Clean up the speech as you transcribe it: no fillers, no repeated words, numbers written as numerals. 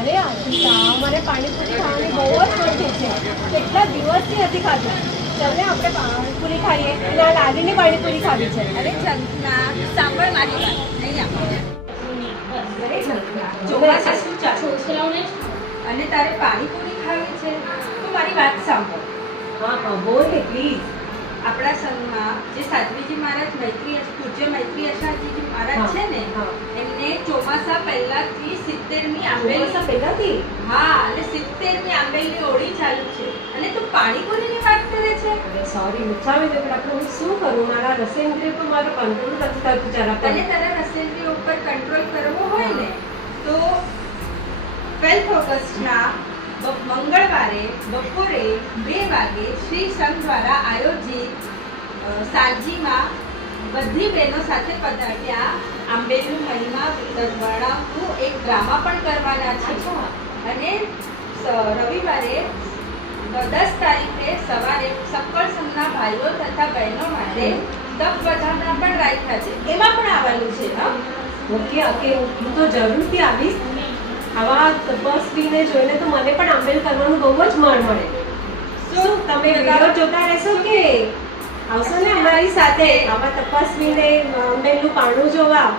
અરે આશિકા, મને પાણીપુરી ખાવાની બહુ જ મન છે. કેટલા દિવસથી નથી ખાધું. ચાલ ને આપણે પાણીપુરી ખાઈએ અને આ લાલીની પાણીપુરી ખાવી છે. અરે ચંદના, સાંભળ મારી વાત. નહીં આપણે અરે ચંદના, ચોમાસા શું ચાલે અને તારે પાણીપુરી ખાવી છે તો મારી વાત સાંભળ. હા બોલ ને પ્લીઝ. આપણા સંઘમાં જે સાધ્વીજી મહારાજ પૂજ્ય મૈત્રી આચાર્યજી મહારાજ છે ને, એમને ચોમાસા પહેલાથી 70મી આંબેલી પહેલાથી હા અને 70મી આંબેલી ઓળી ચાલુ છે અને તું પાણીપુરીની વાત કરે છે. સોરી મુચાવી દે, પણ આપણે હું શું કરું? મારા રસેન્દ્રિય પર મારો કંટ્રોલ નથી થતું જરા તને તારા રસેન્દ્રિય ઉપર કંટ્રોલ કરવો હોય ને તો 12 ઓગસ્ટના મંગળવારે બપોરે 2 વાગે શ્રી સંઘ દ્વારા આયોજિત સાંજીમાં બધી બહેનો સાથે પધાર્યા આંબેલનું મહિમા વર્ણવતું એક ડ્રામા પણ કરવાના છે. અને રવિવારે 10 તારીખે સવારે સક્કર સંઘના ભાઈઓ તથા બહેનો માટે તપ વધામણા પણ રાખ્યા છે, એમાં પણ આવવાનું છે. ઓકે ઓકે, હું તો જરૂરથી આવીશ. આવા તપસ્વીને જોઈને તો મને પણ આંબેલ કરવાનું બહુ જ મન મળે. શું તમે વિડીયો જોતા રહેશો કે આવશો ને અમારી સાથે આવા તપસ્વીને આંબેલનું પારણું જોવા?